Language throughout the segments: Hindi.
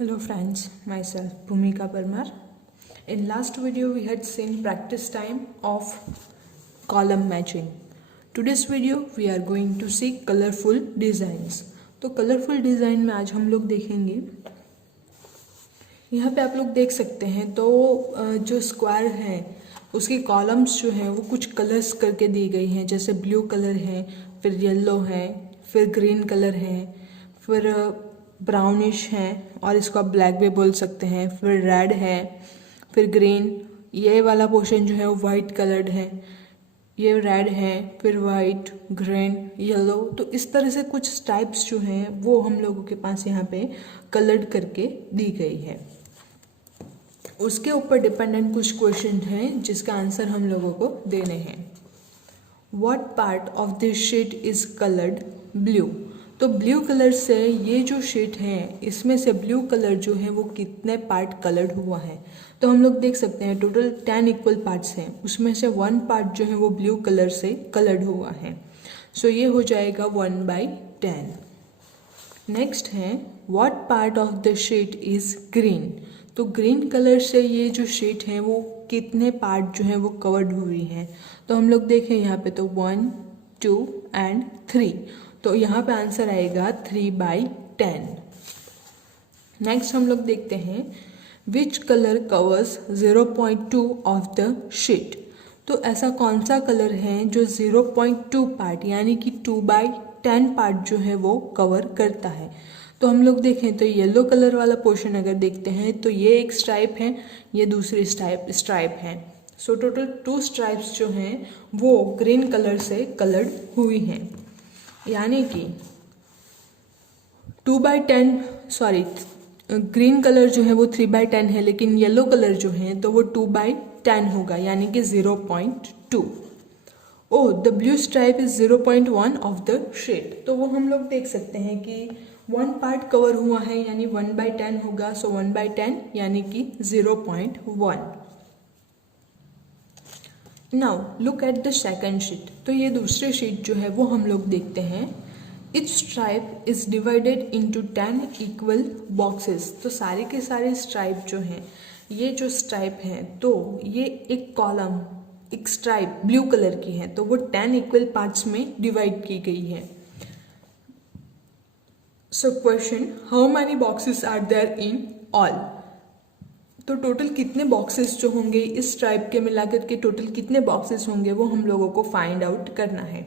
Hello friends, myself Bhumika Parmar. In last video we had seen practice time of column matching. Today's video we are going to see colorful designs. तो कलरफुल डिज़ाइन में आज हम लोग देखेंगे, यहाँ पे आप लोग देख सकते हैं तो जो स्क्वायर है उसकी कॉलम्स जो हैं वो कुछ कलर्स करके दी गई हैं, जैसे ब्लू कलर है, फिर येलो है, फिर ग्रीन कलर है, फिर ब्राउनिश है और इसको आप ब्लैक भी बोल सकते हैं, फिर रेड है, फिर ग्रीन, ये वाला पोर्शन जो है वो वाइट कलर्ड है, ये रेड है, फिर वाइट, ग्रीन, येलो। तो इस तरह से कुछ टाइप्स जो हैं वो हम लोगों के पास यहाँ पे कलर्ड करके दी गई है। उसके ऊपर डिपेंडेंट कुछ क्वेश्चन हैं जिसका आंसर हम लोगों को देने हैं। What part of this sheet is coloured blue? तो ब्लू कलर से ये जो शीट है इसमें से ब्लू कलर जो है वो कितने पार्ट कलर्ड हुआ है, तो हम लोग देख सकते हैं टोटल 10 इक्वल पार्ट्स हैं, उसमें से 1 पार्ट जो है वो ब्लू कलर से कलर्ड हुआ है। सो ये हो जाएगा 1/10। नेक्स्ट है what part of the sheet is green? तो ग्रीन कलर से ये जो शीट है वो कितने पार्ट जो है वो कवर्ड हुई है, तो हम लोग देखें यहाँ पे तो 1, 2 एंड 3, तो यहाँ पे आंसर आएगा 3/10। नेक्स्ट हम लोग देखते हैं which colour covers 0.2 of the sheet? तो ऐसा कौन सा कलर है जो 0.2 पार्ट यानी कि 2/10 पार्ट जो है वो कवर करता है? तो हम लोग देखें तो येलो कलर वाला पोर्शन अगर देखते हैं तो ये एक स्ट्राइप है, ये दूसरी स्ट्राइप है। सो टोटल 2 स्ट्राइप्स जो हैं वो ग्रीन कलर से कलर्ड हुई हैं, यानी कि 2/10 सॉरी ग्रीन कलर जो है वो 3/10 है, लेकिन येलो कलर जो है तो वो 2/10 होगा यानी कि 0.2। ओ the blue stripe is 0.1 of the shade, तो वो हम लोग देख सकते हैं कि 1 पार्ट कवर हुआ है यानी 1/10 होगा। सो 1/10 यानी कि 0.1। Now look at the second sheet. तो ये दूसरी शीट जो है वो हम लोग देखते हैं। Etch stripe is divided into 10 equal boxes. तो सारे के सारे स्ट्राइप जो हैं, ये जो स्ट्राइप हैं तो ये एक कॉलम, एक स्ट्राइप ब्लू कलर की है, तो वो 10 इक्वल पार्ट्स में डिवाइड की गई है। So question, how many boxes are there in all? तो टोटल कितने बॉक्सेस जो होंगे इस स्ट्राइप के मिलाकर के टोटल कितने बॉक्सेस होंगे वो हम लोगों को फाइंड आउट करना है।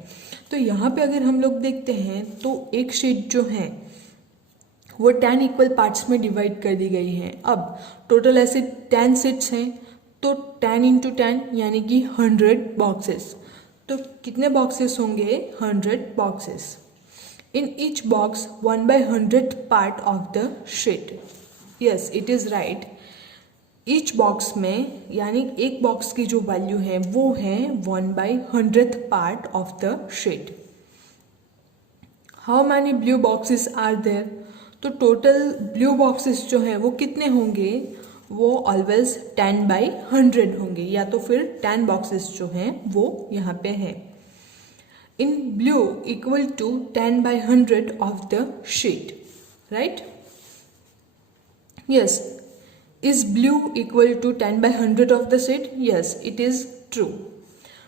तो यहाँ पे अगर हम लोग देखते हैं तो एक शीट जो है वो 10 इक्वल पार्ट्स में डिवाइड कर दी गई है। अब टोटल ऐसे 10 शीट्स हैं तो 10 इंटू 10 यानी कि 100 बॉक्सेस। तो कितने बॉक्सेस होंगे? 100 boxes. In each box 1/100 part of the sheet. Yes it is right. Each box में यानी एक बॉक्स की जो वैल्यू है वो है 1/100 part of the sheet. How many blue boxes are there? तो टोटल ब्लू बॉक्सेस जो है वो कितने होंगे? वो ऑलवेज 10/100 होंगे, या तो फिर 10 बॉक्सेस जो हैं वो यहाँ पे है। In blue equal to 10/100 of the sheet, right? Yes. Is blue equal to 10/100 of the sheet? Yes, it is true.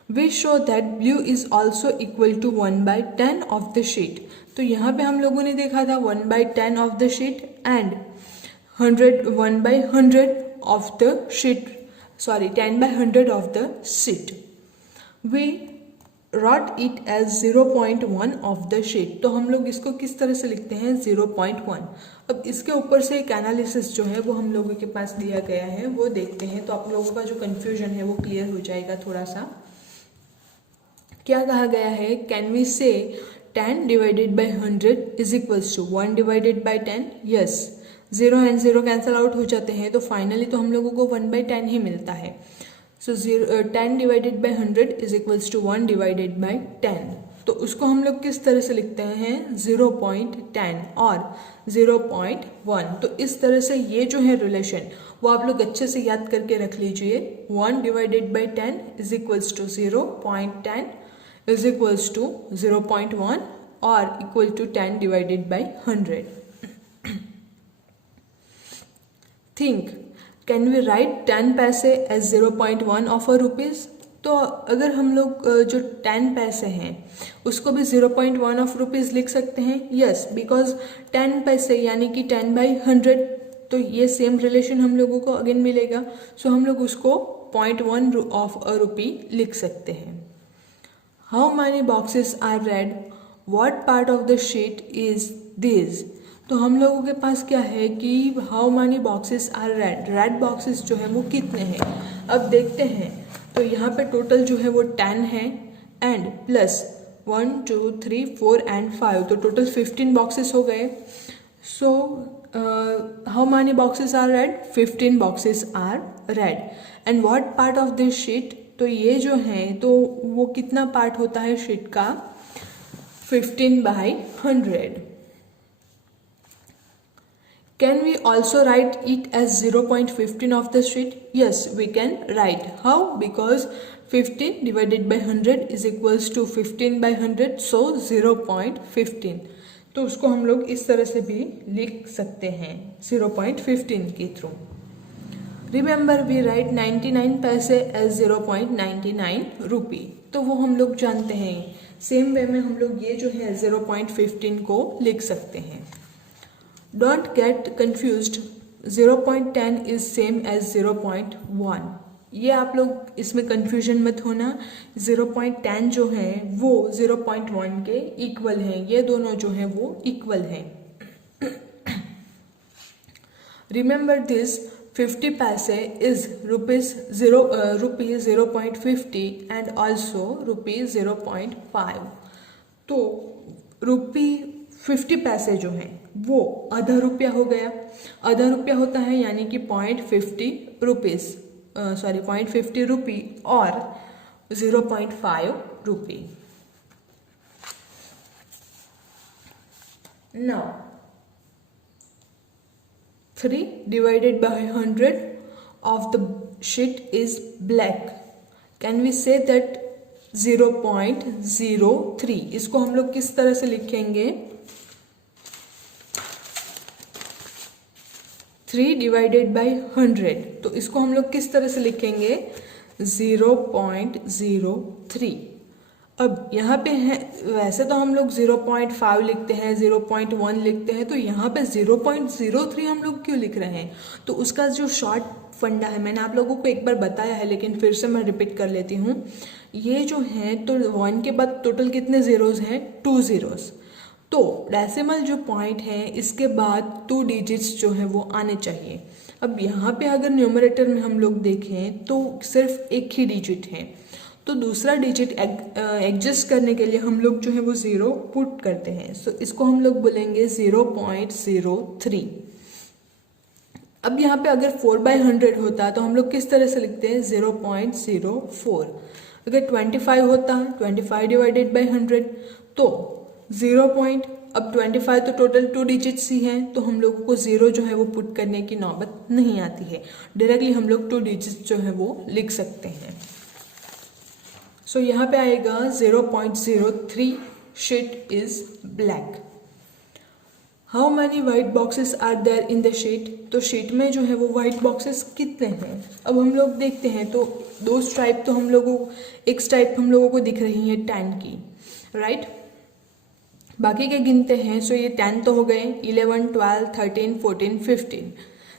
We show that blue is also equal to 1/10 of the sheet. तो यहाँ पे हम लोगों ने देखा था 1/10 of the sheet and 1/100 of the sheet. Sorry, 10/100 of the sheet. We wrote it as 0.1 of the sheet. तो हम लोग इसको किस तरह से लिखते हैं? 0.1। अब इसके ऊपर से एक एनालिसिस जो है वो हम लोगों के पास दिया गया है वो देखते हैं, तो आप लोगों का जो कन्फ्यूजन है वो क्लियर हो जाएगा थोड़ा सा। क्या कहा गया है? Can we say 10 divided by 100 is equals to 1 divided by 10? Yes, 0 and 0 cancel out हो जाते हैं, तो फाइनली तो हम लोगों को 1/10 ही मिलता है। So 10 divided by 100 is equals to 1 divided by 10। तो उसको हम लोग किस तरह से लिखते हैं? 0.10 और 0.1। तो इस तरह से ये जो है रिलेशन वो आप लोग अच्छे से याद करके रख लीजिए। 1 divided by 10 is equals to 0.10 is equals to 0.1 और equal to 10 divided by 100। Think can we write 10 पैसे एज 0.1 ऑफ अ रुपीज़। तो अगर हम लोग जो 10 पैसे हैं उसको भी 0.1 ऑफ रुपीज़ लिख सकते हैं। यस, बिकॉज 10 पैसे यानी कि 10/100, तो ये सेम रिलेशन हम लोगों को अगेन मिलेगा। सो हम लोग उसको 0.1 ऑफ अ रुपी लिख सकते हैं। How many boxes are red, what part of the sheet is this. तो हम लोगों के पास क्या है कि how many boxes are red, red boxes जो है वो कितने हैं। अब देखते हैं, तो यहाँ पे टोटल जो है वो 10 है एंड प्लस 1 2 3 4 एंड 5, तो टोटल 15 बॉक्सेस हो गए। So how many boxes are red, 15 boxes are red. And what part of this sheet, तो ये जो है तो वो कितना पार्ट होता है शीट का, 15/100। Can we also write it as 0.15 of the sheet? Yes, we can write. How? Because 15 divided by 100 is equals to 15/100, so 0.15. तो उसको हम लोग इस तरह से भी लिख सकते हैं 0.15 के थ्रू। Remember we write 99 पैसे as 0.99 रुपी, तो वो हम लोग जानते हैं। सेम वे में हम लोग ये जो है 0.15 को लिख सकते हैं। Don't get confused, 0.10 is same as 0.1। ये आप लोग इसमें कंफ्यूजन मत होना। 0.10 जो है वो 0.1 के इक्वल हैं, ये दोनों जो हैं वो इक्वल हैं। रिमेंबर दिस, 50 पैसे is rupees 0.50 and also rupees 0.5। तो रुपी 50 पैसे जो हैं वो आधा रुपया हो गया। आधा रुपया होता है यानी कि 0.50 रुपी और 0.5 rupee. Now 3 divided by 100 of the sheet is black. Can we say that 0.03, इसको हम लोग किस तरह से लिखेंगे, 3 divided by 100, तो इसको हम लोग किस तरह से लिखेंगे, 0.03। अब यहाँ पे है, वैसे तो हम लोग 0.5 लिखते हैं, 0.1 लिखते हैं, तो यहाँ पे 0.03 हम लोग क्यों लिख रहे हैं। तो उसका जो शॉर्ट फंडा है, मैंने आप लोगों को एक बार बताया है लेकिन फिर से मैं रिपीट कर लेती हूँ। ये जो है तो 1 के बाद टोटल कितने ज़ीरोज़ हैं, 2 ज़ीरोज़। तो डेसिमल जो पॉइंट है इसके बाद 2 डिजिट्स जो है वो आने चाहिए। अब यहाँ पे अगर न्यूमरेटर में हम लोग देखें तो सिर्फ एक ही डिजिट है, तो दूसरा डिजिट एडजस्ट करने के लिए हम लोग जो है वो 0 पुट करते हैं। सो इसको हम लोग बोलेंगे 0.03। अब यहाँ पे अगर 4/100 होता तो हम लोग किस तरह से लिखते हैं, 0.04। अगर 25 होता, 25 डिवाइडेड बाई 100, तो 0. अब 25 तो टोटल 2 डिजिट्स ही हैं, तो हम लोगों को 0 जो है वो पुट करने की नौबत नहीं आती है। डायरेक्टली हम लोग 2 डिजिट्स जो है वो लिख सकते हैं। सो यहाँ पे आएगा 0.03 sheet is black. How many white boxes are there in the sheet, तो शीट में जो है वो वाइट बॉक्सेस कितने हैं। अब हम लोग देखते हैं तो 2 स्ट्राइप तो हम लोगों, एक स्ट्राइप हम लोगों को दिख रही है 10 की, राइट। बाकी के गिनते हैं, सो ये 10 तो हो गए, 11 12 13 14 15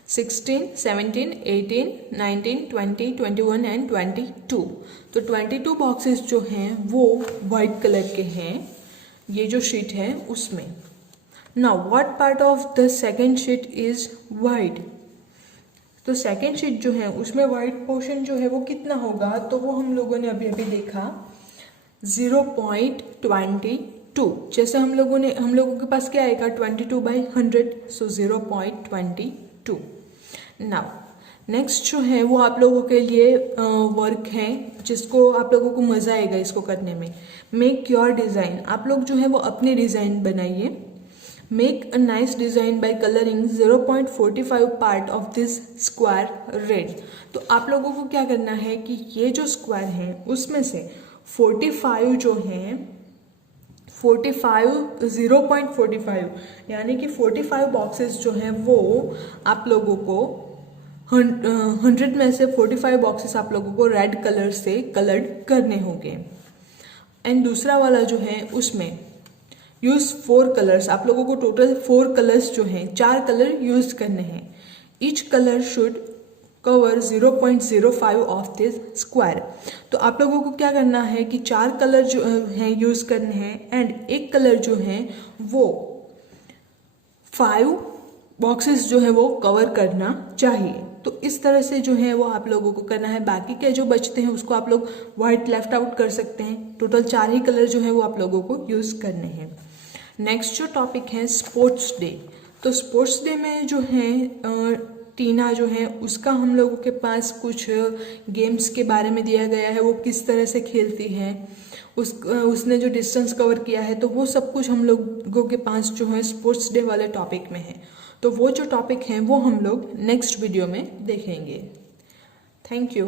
16 17 18 19 20 21 एंड 22। तो 22 बॉक्सेस जो हैं वो वाइट कलर के हैं, ये जो शीट है उसमें। Now what part of the second sheet is white, तो सेकेंड शीट जो है उसमें वाइट पोर्शन जो है वो कितना होगा, तो वो हम लोगों ने अभी अभी देखा 0.22। जैसे हम लोगों के पास क्या आएगा, 22/100, सो 0.22। नाउ नेक्स्ट जो है वो आप लोगों के लिए वर्क है जिसको आप लोगों को मज़ा आएगा इसको करने में। मेक योर डिज़ाइन, आप लोग जो है वो अपने डिज़ाइन बनाइए। Make a nice design by colouring 0.45 part of this square red. तो आप लोगों को क्या करना है कि ये जो स्क्वायर है उसमें से 45 जो हैं 0.45 यानी कि 45 बॉक्सेस जो हैं वो आप लोगों को 100 में से 45 बॉक्सेस आप लोगों को रेड कलर से कलर्ड करने होंगे। एंड दूसरा वाला जो है उसमें यूज़ 4 कलर्स, आप लोगों को टोटल 4 कलर्स जो हैं 4 कलर यूज़ करने हैं। Each colour should cover 0.05 of this square. तो आप लोगों को क्या करना है कि 4 कलर जो हैं यूज़ करने हैं एंड एक कलर जो है वो 5 बॉक्सेस जो है वो कवर करना चाहिए। तो इस तरह से जो है वो आप लोगों को करना है। बाकी के जो बचते हैं उसको आप लोग वाइट लेफ्ट आउट कर सकते हैं। टोटल 4 ही कलर जो है वो आप लोगों को यूज़ करने हैं। नेक्स्ट जो टॉपिक है स्पोर्ट्स डे। तो स्पोर्ट्स डे में जो है टीना जो है उसका हम लोगों के पास कुछ गेम्स के बारे में दिया गया है, वो किस तरह से खेलती है, उसने जो डिस्टेंस कवर किया है, तो वो सब कुछ हम लोगों के पास जो है स्पोर्ट्स डे वाले टॉपिक में है। तो वो जो टॉपिक हैं वो हम लोग नेक्स्ट वीडियो में देखेंगे। Thank you.